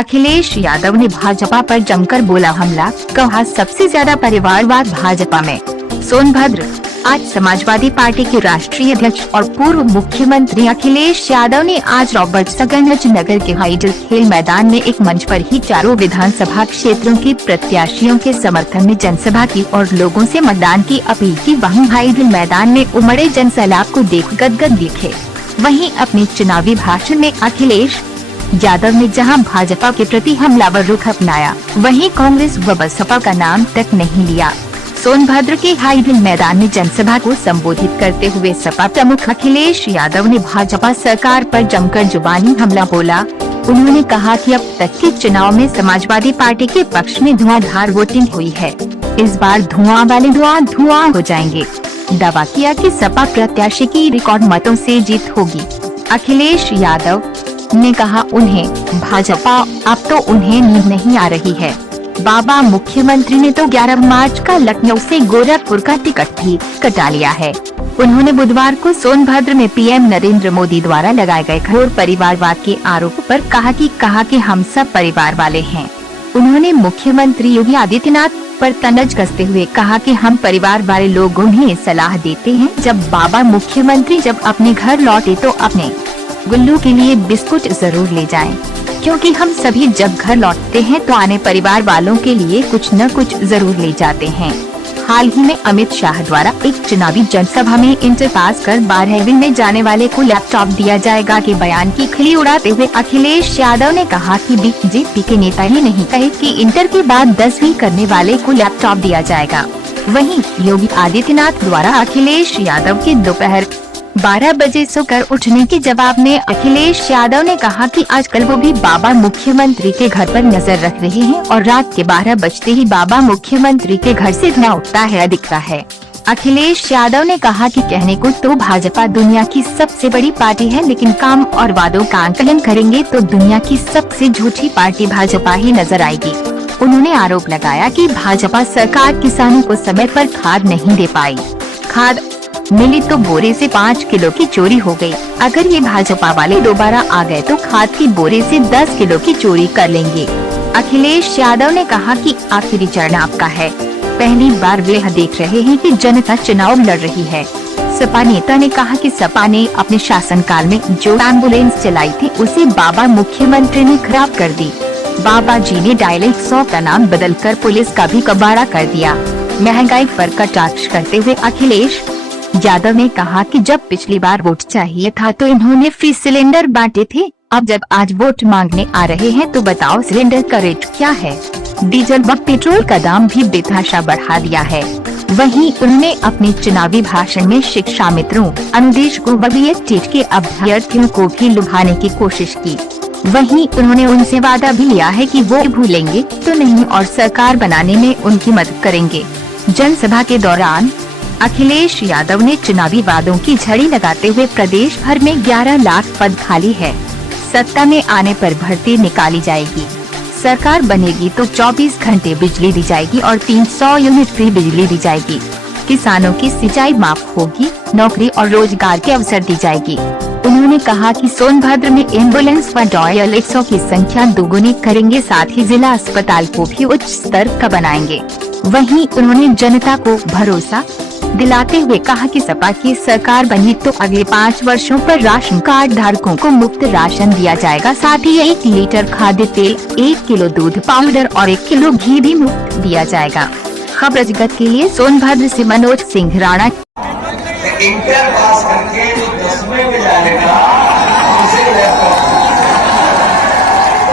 अखिलेश यादव ने भाजपा पर जमकर बोला हमला, कहा सबसे ज्यादा परिवारवाद भाजपा में। सोनभद्र। आज समाजवादी पार्टी के राष्ट्रीय अध्यक्ष और पूर्व मुख्यमंत्री अखिलेश यादव ने आज रॉबर्ट्सगंज नगर के हाइडल खेल मैदान में एक मंच पर ही चारों विधानसभा क्षेत्रों के प्रत्याशियों के समर्थन में जनसभा की और लोगों से मतदान की अपील की। वहीं हाइडल मैदान में उमड़े जनसैलाब को देख गदगद दिखे। वहीं अपने चुनावी भाषण में अखिलेश यादव ने जहां भाजपा के प्रति हमलावर रुख अपनाया, वहीं कांग्रेस व बसपा का नाम तक नहीं लिया। सोनभद्र के हाइडल मैदान में जनसभा को संबोधित करते हुए सपा प्रमुख अखिलेश यादव ने भाजपा सरकार पर जमकर जुबानी हमला बोला। उन्होंने कहा कि अब तक के चुनाव में समाजवादी पार्टी के पक्ष में धुआंधार वोटिंग हुई है, इस बार धुआं वाले धुआं हो जाएंगे। दावा किया कि सपा प्रत्याशी की रिकॉर्ड मतों से जीत होगी। अखिलेश यादव ने कहा उन्हें भाजपा अब तो उन्हें नींद नहीं आ रही है। बाबा मुख्यमंत्री ने तो 11 मार्च का लखनऊ से गोरखपुर का टिकट भी कटा लिया है। उन्होंने बुधवार को सोनभद्र में पीएम नरेंद्र मोदी द्वारा लगाए गए घोर परिवारवाद के आरोप पर कहा कि हम सब परिवार वाले हैं। उन्होंने मुख्यमंत्री योगी आदित्यनाथ पर तंज कसते हुए कहा कि हम परिवार वाले लोग उन्हें सलाह देते हैं, जब बाबा मुख्यमंत्री जब अपने घर लौटे तो अपने गुल्लू के लिए बिस्कुट जरूर ले जाएं, क्योंकि हम सभी जब घर लौटते हैं तो आने परिवार वालों के लिए कुछ न कुछ जरूर ले जाते हैं। हाल ही में अमित शाह द्वारा एक चुनावी जनसभा में इंटर पास कर 12वीं में जाने वाले को लैपटॉप दिया जाएगा के बयान की खिल्ली उड़ाते हुए अखिलेश यादव ने कहा कि बीजेपी के नेता ही नहीं कहे कि इंटर के बाद 10वीं करने वाले को लैपटॉप दिया जाएगा। वहीं योगी आदित्यनाथ द्वारा अखिलेश यादव के दोपहर 12 बजे सोकर उठने के जवाब में अखिलेश यादव ने कहा कि आजकल वो भी बाबा मुख्यमंत्री के घर पर नजर रख रहे हैं और रात के 12 बजते ही बाबा मुख्यमंत्री के घर से धुआं उठता है दिखता है। अखिलेश यादव ने कहा कि कहने को तो भाजपा दुनिया की सबसे बड़ी पार्टी है, लेकिन काम और वादों का आंकलन करेंगे तो दुनिया की सबसे झूठी पार्टी भाजपा ही नजर आएगी। उन्होंने आरोप लगाया कि भाजपा सरकार किसानों को समय पर खाद नहीं दे पाई, खाद मिली तो बोरे से 5 किलो की चोरी हो गई। अगर ये भाजपा वाले दोबारा आ गए तो खाद की बोरे से 10 किलो की चोरी कर लेंगे। अखिलेश यादव ने कहा कि आखिरी चरण आपका है, पहली बार वे देख रहे हैं कि जनता चुनाव लड़ रही है। सपा नेता ने कहा कि सपा ने अपने शासनकाल में जो एम्बुलेंस चलाई थी उसे बाबा मुख्यमंत्री ने खराब कर दी। बाबा जी ने डायल 100 का नाम बदलकर पुलिस का भी कबाड़ा कर दिया। महंगाई पर कटाक्ष करते हुए अखिलेश यादव ने कहा कि जब पिछली बार वोट चाहिए था तो इन्होंने फ्री सिलेंडर बांटे थे, अब जब आज वोट मांगने आ रहे हैं तो बताओ सिलेंडर का रेट क्या है। डीजल व पेट्रोल का दाम भी बेतहाशा बढ़ा दिया है। वहीं उन्होंने अपने चुनावी भाषण में शिक्षा मित्रों, अनुदेशकों व बीएड के अभ्यर्थियों को भी लुभाने की कोशिश की। वहीं उन्होंने उनसे वादा भी लिया है कि वो भूलेंगे तो नहीं और सरकार बनाने में उनकी मदद करेंगे। जनसभा के दौरान अखिलेश यादव ने चुनावी वादों की झड़ी लगाते हुए प्रदेश भर में 11 लाख पद खाली है, सत्ता में आने पर भर्ती निकाली जाएगी, सरकार बनेगी तो 24 घंटे बिजली दी जाएगी और 300 यूनिट फ्री बिजली दी जाएगी, किसानों की सिंचाई माफ होगी, नौकरी और रोजगार के अवसर दी जाएगी। उन्होंने कहा कि सोनभद्र में एम्बुलेंस व डायल 100 की संख्या दोगुनी करेंगे, साथ ही जिला अस्पताल को भी उच्च स्तर का बनाएंगे। वहीं उन्होंने जनता को भरोसा दिलाते हुए कहा कि सपा की सरकार बनी तो अगले 5 वर्षों पर राशन कार्ड धारकों को मुफ्त राशन दिया जाएगा, साथ ही 1 लीटर खाद्य तेल, 1 किलो दूध पाउडर और 1 किलो घी भी मुफ्त दिया जाएगा। खबर जगत के लिए सोनभद्र से मनोज सिंह राणा। इंटर पास करके जो 10वीं में जाएगा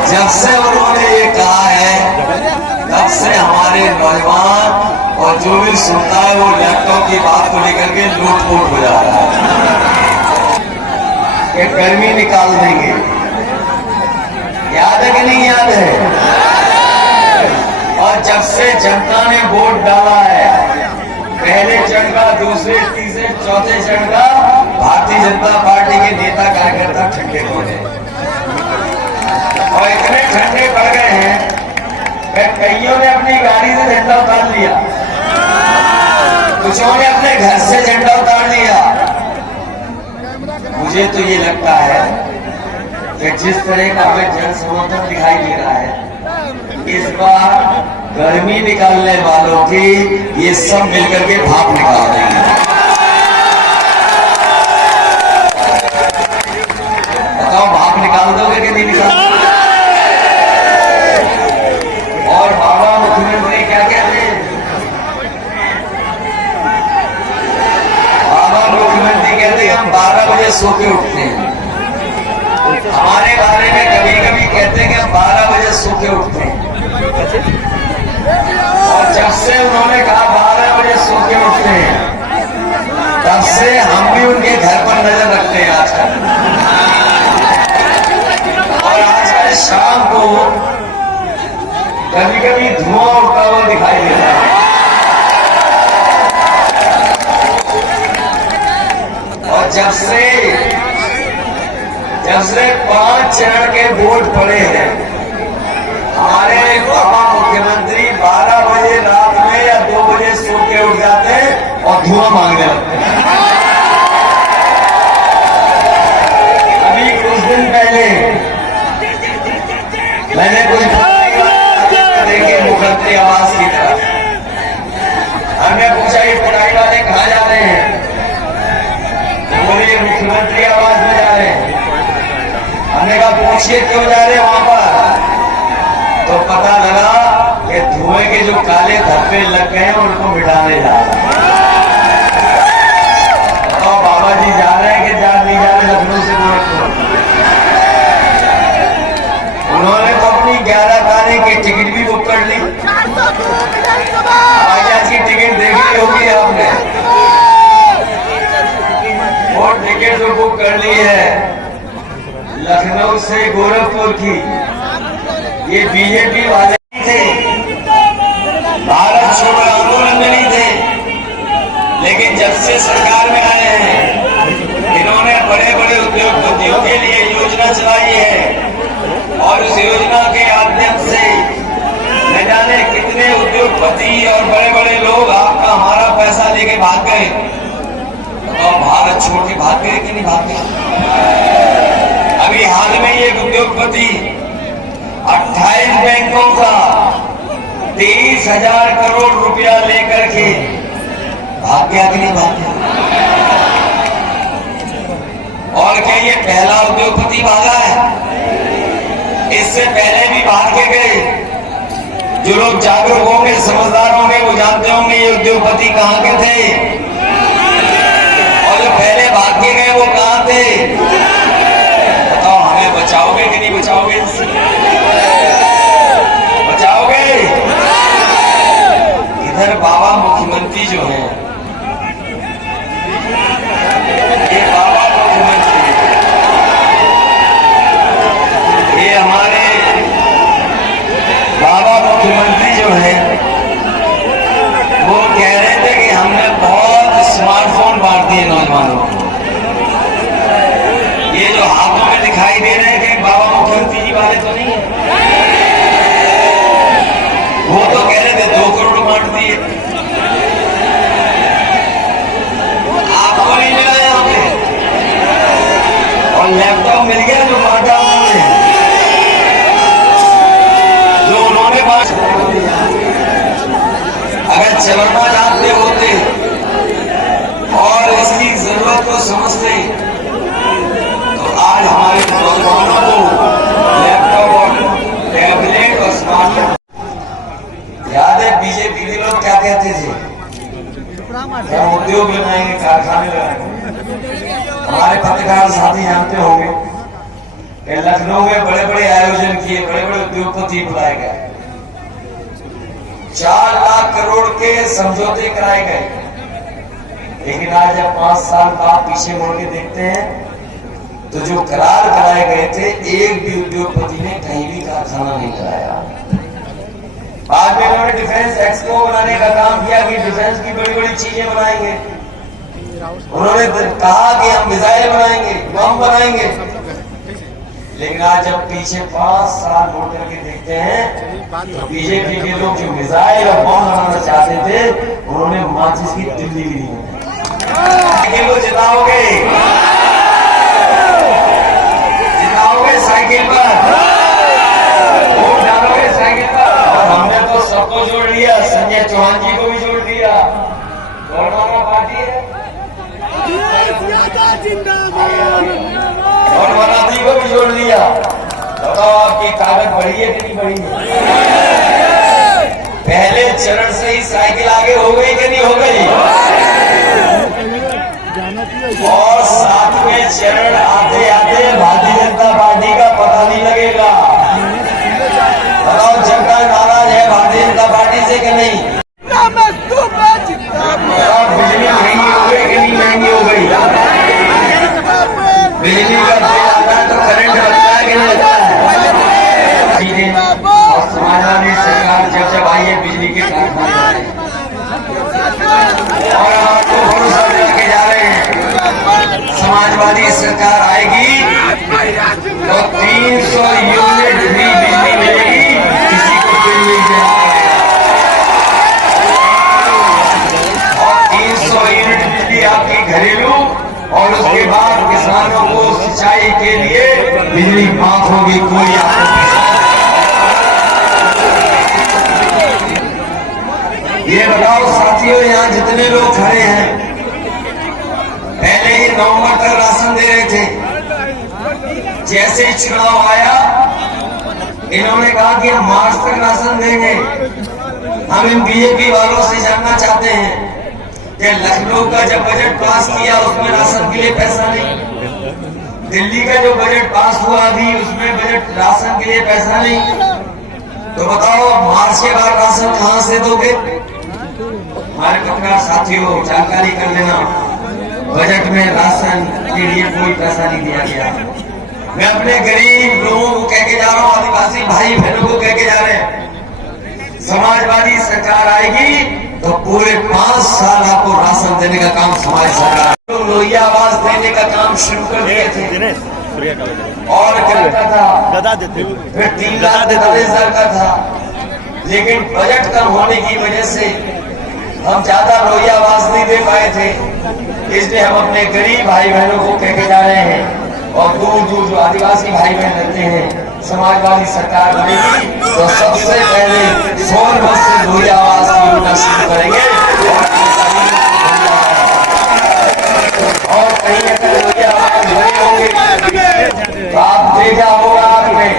जब से उन्होंने ये कहा है तब से हमारे नौजवान और जो भी सुनता है वो लैपटॉप की बात को लेकर के लूट-फूट हो जा रहा है कि गर्मी निकाल देंगे। याद है कि नहीं याद है? और जब से जनता ने वोट डाला है, पहले चरण का, दूसरे, तीसरे, चौथे चरण का, भारतीय जनता पार्टी के नेता कार्यकर्ता ठंडे हो गए और इतने ठंडे पड़ गए हैं कईयों ने अपनी गाड़ी से झंडा उतार लिया, कुछों ने अपने घर से झंडा उतार लिया। मुझे तो ये लगता है कि जिस तरह का हमें जन समर्थन दिखाई दे रहा है, इस बार गर्मी निकालने वालों की ये सब मिलकर के भाप निकाल देंगे। बताओ, भाप निकाल दोगे कि नहीं निकाल? और बाबा मुख्यमंत्री क्या कहते हैं? बाबा मुख्यमंत्री कहते हैं हम 12 बजे सो के उठते हैं। हमारे बारे में कभी कभी कहते हैं कि हम 12 बजे सो के उठते हैं, और जब से उन्होंने कहा 12 बजे सो के उठते हैं, तब से हम भी उनके घर पर नजर रखते हैं आजकल। और आजकल शाम को कभी कभी धुआं उड़ता हुआ दिखाई देता है। और जब से 5 चरण के वोट पड़े हैं, हमारे बाबा मुख्यमंत्री 12 बजे रात में या 2 बजे सो के उठ जाते हैं और धुआं मांगने लगते हैं। अभी कुछ दिन पहले मैंने कुछ देखे मुख्यमंत्री आवास की तरफ, हमने पूछा ये पढ़ाई वाले कहाँ जा रहे हैं? बोलिए मुख्यमंत्री आवास में जा रहे हैं। हमने कहा पूछिए क्यों जा रहे हैं वहां पर? तो पता लगा कि धुएं के जो काले धब्बे लग गए हैं उनको मिटाने जा रहे हैं। तो बाबा जी जा रहे हैं कि नहीं जा रहे लखनऊ से गोरखपुर? उन्होंने तो अपनी 11 तारीख की टिकट भी बुक कर ली। आज की टिकट देखी होगी आपने, और टिकट जो बुक कर ली है लखनऊ से गोरखपुर की, ये बीजेपी वाले थे, भारत छोड़ो आंदोलन में नहीं थे, लेकिन जब से सरकार में आए हैं इन्होंने बड़े बड़े उद्योगपतियों के लिए योजना चलाई है, और उस योजना के माध्यम से न जाने कितने उद्योगपति और बड़े बड़े लोग आपका हमारा पैसा लेके भाग गए। और भारत छोड़ के भाग गए कि नहीं भाग गए? अभी हाल में ये उद्योगपति 28 बैंकों का 23,000 करोड़ रुपया लेकर के भाग गया कि नहीं भाग गया? और क्या ये पहला उद्योगपति भागा है? इससे पहले भी भाग के गए। जो लोग जागरूक होंगे, समझदार होंगे, वो जानते होंगे ये उद्योगपति कहाँ के थे, और जो पहले भाग के गए वो कहाँ थे। बताओ, हमें बचाओगे कि नहीं बचाओगे? बचाओगे? इधर बाबा मुख्यमंत्री जो हैं, ये बाबा मुख्यमंत्री, ये हमारे बाबा मुख्यमंत्री जो हैं, वो कह रहे थे कि हमने बहुत स्मार्टफोन बांट दिए नौजवानों को। ये जो हाथों में दिखाई दे रहे हैं कि बाबा मुख्यमंत्री जी वाले तो नहीं है, वो तो कह रहे थे 2 करोड़ बांट दिए। आपको नहीं मिला यहाँ पे, और लैपटॉप मिल गया जो बांटा उन्होंने, जो उन्होंने बांट। अगर चवरमा जानते होते और इसकी जरूरत को समझते तो आज हमारे नौजवानों को लैपटॉप और टैबलेट और स्मार्टफोन। याद है बीजेपी के लोग क्या कहते थे? हम उद्योग बनाएंगे, कारखाने लगाएंगे। हमारे पत्रकार साथी जानते होंगे कि लखनऊ में बड़े बड़े आयोजन किए, बड़े बड़े उद्योगपति बुलाए गए, 4 लाख करोड़ के समझौते कराए गए। लेकिन आज जब 5 साल बाद पीछे मुड़ के देखते हैं तो जो करार कराए गए थे, एक भी उद्योगपति ने कहीं भी कारखाना नहीं कराया। बाद में उन्होंने डिफेंस एक्सपो बनाने का काम किया कि डिफेंस की बड़ी बड़ी चीजें बनाएंगे। उन्होंने कहा कि हम मिसाइल बनाएंगे, बम बनाएंगे। लेकिन आज जब पीछे 5 साल मुड़ करके देखते हैं तो बीजेपी के लोग जो मिसाइल और बम बनाना चाहते थे, उन्होंने माचिस की दिल्ली ली है। जिताओगे, जिताओगे साइकिल पर, वोट डालोगे साइकिल पर। और हमने तो सबको जोड़ लिया, संजय चौहान जी को भी जोड़ दिया। गौरवाना पार्टी है, गौरवाना जी को भी जोड़ लिया। बताओ आपकी ताकत बढ़ी है कि नहीं बढ़ी है? पहले चरण से ही साइकिल आगे हो गई कि नहीं हो गई? और सातवें चरण आते आते भारतीय जनता पार्टी का पता नहीं लगेगा। बताओ जनता नाराज है भारतीय जनता पार्टी से कि नहीं? बिजली महंगी हो गई कि नहीं महंगी हो गई? बिजली का बिल आता है तो करंट लगता है कि नहीं लगता है? और समाजवादी सरकार जब आई है बिजली के कारखाने और आपको भरोसा दिला के जा रहे हैं, समाजवादी सरकार आएगी तो 300 यूनिट भी बिजली मिलेगी, किसी को बिल नहीं देना और 300 यूनिट बिजली आपकी घरेलू और उसके बाद किसानों को सिंचाई के लिए बिजली माफ होगी। कोई आपको ये बताओ साथियों, यहाँ जितने लोग खड़े हैं पहले ही नवंबर तक राशन दे रहे थे। जैसे ही चुनाव आया इन्होंने कहा कि हम मार्च तक राशन देंगे। हम इन बीजेपी वालों से जानना चाहते हैं कि लखनऊ का जब बजट पास किया उसमें राशन के लिए पैसा नहीं, दिल्ली का जो बजट पास हुआ अभी उसमें बजट राशन के लिए पैसा नहीं, तो बताओ मार्च के बाद राशन कहां से दोगे? हमारे पत्रकार साथियों जानकारी कर लेना, बजट में राशन के लिए कोई पैसा नहीं दिया गया। मैं अपने गरीब लोगों को कह के जा रहा हूँ, आदिवासी भाई बहनों को कह के जा रहे हैं, समाजवादी सरकार आएगी तो पूरे 5 साल आपको राशन देने का काम समाज सरकार, लोहिया आवास देने का काम शुरू कर दिए थे और क्या था फिर 3,43,000 का था, लेकिन बजट कम होने की वजह से हम ज्यादा लोहिया आवास नहीं दे पाए थे। इसलिए हम अपने गरीब भाई बहनों को कह के जा रहे हैं और दूर दूर जो आदिवासी भाई बहन रहते हैं, समाजवादी सरकार बनेगी तो सबसे पहले सोनभद्र से लोहिया आवास की योजना शुरू करेंगे और कहीं अगर लोहिया आवास बने होंगे तो आप देखा होगा आपने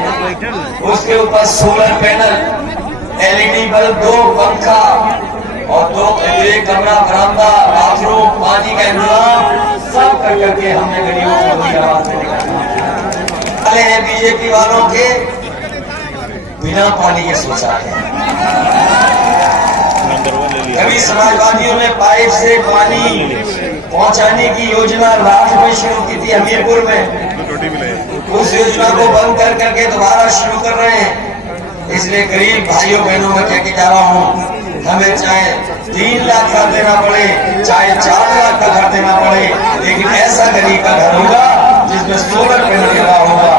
उसके ऊपर सोलर पैनल, LED बल्ब, 2 पंखा और 2 कमरा, बरामदा, बाथरूम, पानी का इंतजाम सब कर करके हमने गरीबों को लोहिया आवास देने का काम है। बीजेपी वालों के बिना पानी के सोचा है। कभी समाजवादियों ने पाइप से पानी पहुंचाने की योजना रात में शुरू की थी हमीरपुर में, उस योजना को बंद कर करके दोबारा शुरू कर रहे हैं। इसलिए गरीब भाइयों बहनों में कह के जा रहा हूँ, हमें चाहे 3 लाख का देना पड़े, चाहे 4 लाख का घर देना पड़े, लेकिन ऐसा गरीब का घर होगा जिसमें सोलर पैनल लगा होगा,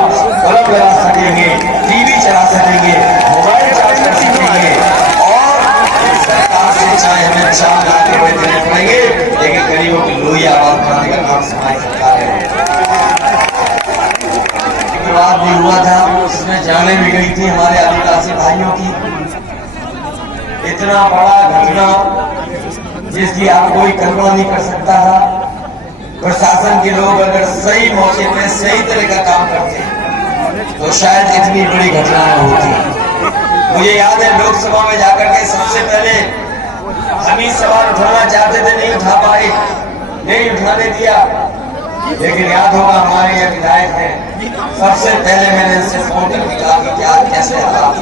बल्ब लगा सकेंगे, टीवी चला सकेंगे, मोबाइल चार्ज कर सकेंगे और सरकार से चाहे हमें 4 लाख रुपए देने पड़ेंगे, लेकिन गरीबों की लोहिया आवास बनाने का काम हमारी सरकार है। बात भी हुआ था, उसमें जाने भी गई थी हमारे आदिवासी भाइयों की, इतना बड़ा घटना जिसकी आप कोई कल्पना नहीं कर सकता था। प्रशासन के लोग अगर सही मौके पे सही तरह का काम करते तो शायद इतनी बड़ी घटना न होती। मुझे याद है लोकसभा में जाकर के सबसे पहले हम ही सवाल उठाना चाहते थे, नहीं उठा पाए, नहीं उठाने दिया, लेकिन याद होगा हमारे ये विधायक हैं, सबसे पहले मैंने इनसे फोन करके कहा कि क्या कैसे हालात,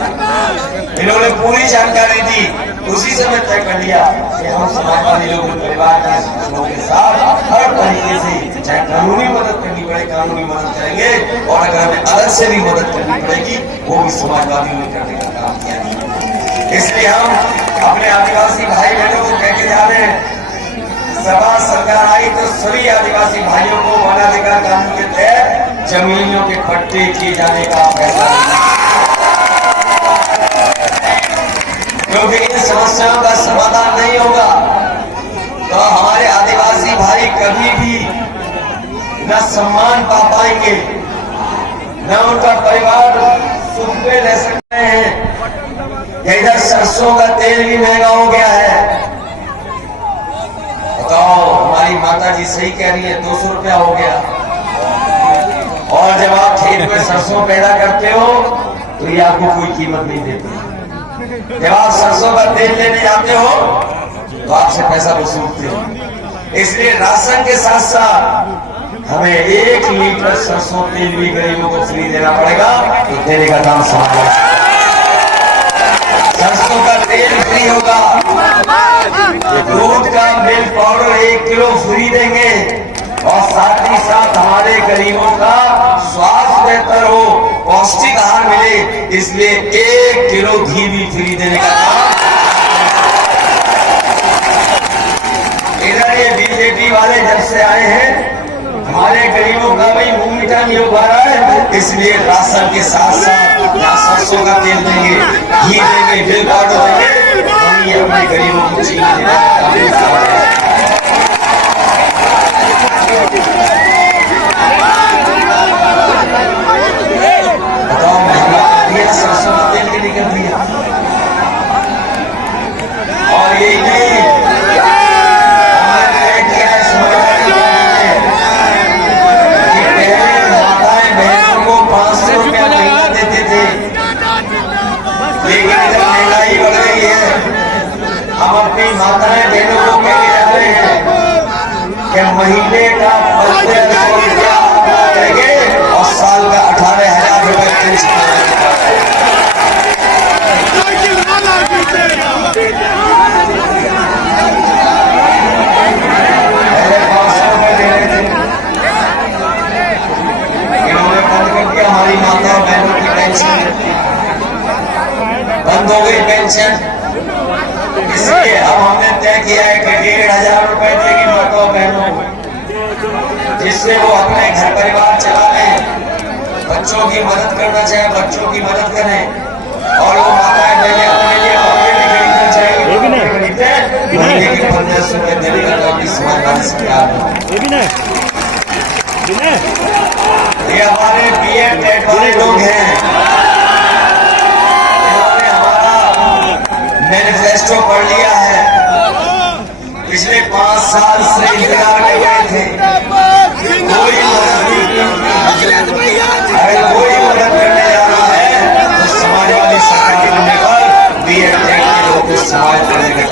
इन्होंने पूरी जानकारी दी, उसी समय तय कर लिया कि हम समाजवादी लोगों परिवार के लोगों के साथ हर तरीके से चाहे कानूनी मदद करनी पड़े कानूनी मदद करेंगे और अगर हमें अलग से भी मदद करनी पड़ेगी वो भी समाजवादियों ने करने का काम किया। इसलिए हम अपने आदिवासी भाई बहनों को कह के जा रहे हैं, सभा सरकार आई तो सभी आदिवासी भाइयों को वनाधिकार कानून के तहत जमीनों के पट्टे किए जाने का फैसला, क्योंकि इन समस्याओं का समाधान नहीं होगा तो हमारे आदिवासी भाई कभी भी न सम्मान पा पाएंगे, न उनका परिवार सुख पे रह सकते हैं। इधर सरसों का तेल भी महंगा हो गया है। बताओ, हमारी माता जी सही कह रही है, 200 रुपया हो गया। और जब आप खेत में सरसों पैदा करते हो तो ये आपको कोई कीमत नहीं देती। जब आप सरसों का तेल लेने जाते हो तो आपसे पैसा वसूलते हो। इसलिए राशन के साथ साथ हमें 1 लीटर सरसों तेल भी गरीबों को फ्री देना पड़ेगा। तो देने का काम समाज, सरसों का तेल फ्री होगा, दूध का मिल्क पाउडर 1 किलो फ्री देंगे और साथ ही साथ हमारे गरीबों का स्वास्थ्य बेहतर हो, पौष्टिक आहार मिले, इसलिए 1 किलो घी भी फ्री देने का काम। इधर ये बीजेपी वाले जब से आए हैं हमारे गरीबों का भाई मुंह मीठा नहीं हो पा रहा है, इसलिए राशन के साथ साथ यहाँ सरसों का तेल देंगे, घी देंगे, मिल्क पाउडर देंगे, हम ये अपने गरीबों को चीनी देना। बताओ, महंगा कर दिया, सरसों का तेल के लिए कर दिया। और यही नहीं, हमारे क्या है समाजवादी कि पहले माताएं बहनों को 500 रुपया महीना देते थे, लेकिन इधर महंगाई बढ़ गई है। हम अपनी माताएं बहनों को कहने जा रहे हैं कि महीने का 1500 रुपया करेंगे और साल का 18,000 रुपए पेंशन। पहले 500 रुपए दे रहे थे, इन्होंने बंद कर दिया। हमारी माता बहनों की पेंशन बंद हो गई, पेंशन। इसलिए अब हमने तय किया है कि 1,500 रुपए देगी माताओं बहनों को, जिससे वो अपने घर परिवार चला लें, बच्चों की मदद करना चाहे बच्चों की मदद करें, और वो माताएं बहनें अपने लिए कपड़े भी खरीदना चाहेंगे, खरीदते हैं। महीने के 1500 रुपए देने का काम भी समाजवादी सरकार ने। ये हमारे बीएड टेट वाले लोग हैं, इन्होंने हमारा मैनिफेस्टो पढ़ लिया है। पिछले 5 साल से इंतजार कर रहे थे, कोई मदद नहीं। अगर कोई मदद करने जा रहा है तो समाजवादी सरकार बनने पर बीएड टेट के लोग समाज करने का